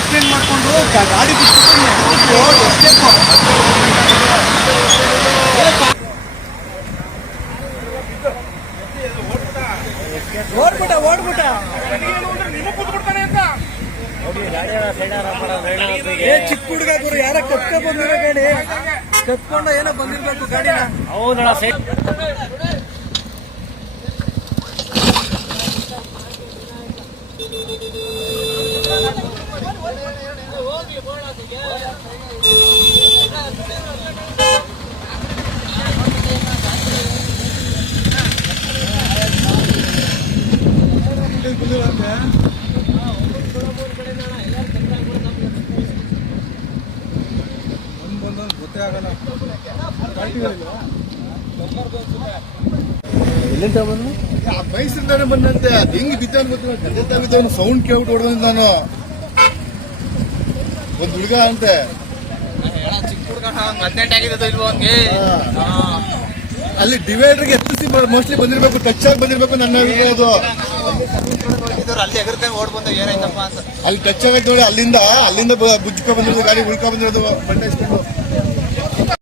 Accident ಮಾಡಿಕೊಂಡು ಗಾಡಿ ಓಡ್ಬಿಟ್ಟ ಏ, ಚಿಕ್ಕ ಹುಡುಗ ಗುರು ಯಾರ ಕಪ್ಕ ಬಂದಿರೋ ಗಾಡಿ. ಕಪ್ಕೊಂಡ ಏನೋ ಬಂದಿರ್ಬೇಕು ಗಾಡಿನ. ಹೌದಣ ಸೈಡ್ ಮೈಸೂರಿಂದಾನೆ ಬಂದಂತೆ. ಅದು ಹೆಂಗ್ ಬಿದ್ದಾನ ಸೌಂಡ್ ಕೇಳ್ಬಿಟ್ಟು ಹೊಡೆದ ನಾನು. ಒಂದ್ ಹುಡುಗ ಅಂತೆ. ಅಲ್ಲಿ ಡಿವೈಡರ್ಗೆ ಎತ್ತಿಸಿ ಮೋಸ್ಟ್ಲಿ ಬಂದಿರ್ಬೇಕು ಟಚ್ ಆಗಿ ಬಂದಿರ್ಬೇಕು ನನ್ನ ಅಭಿಪ್ರಾಯ ಅದು. ಅಲ್ಲಿ ಟಚ್ ಆಗೈತೆ ನೋಡಿ ಅಲ್ಲಿಂದ ಅಲ್ಲಿಂದ ಬುಜ್ಕ ಬಂದಿರೋದು, ಗಾಡಿ ಉಳ್ಕೊ ಬಂದಿರೋದು, ಬಂಡೆ ಇಸ್ಕೊಂಡು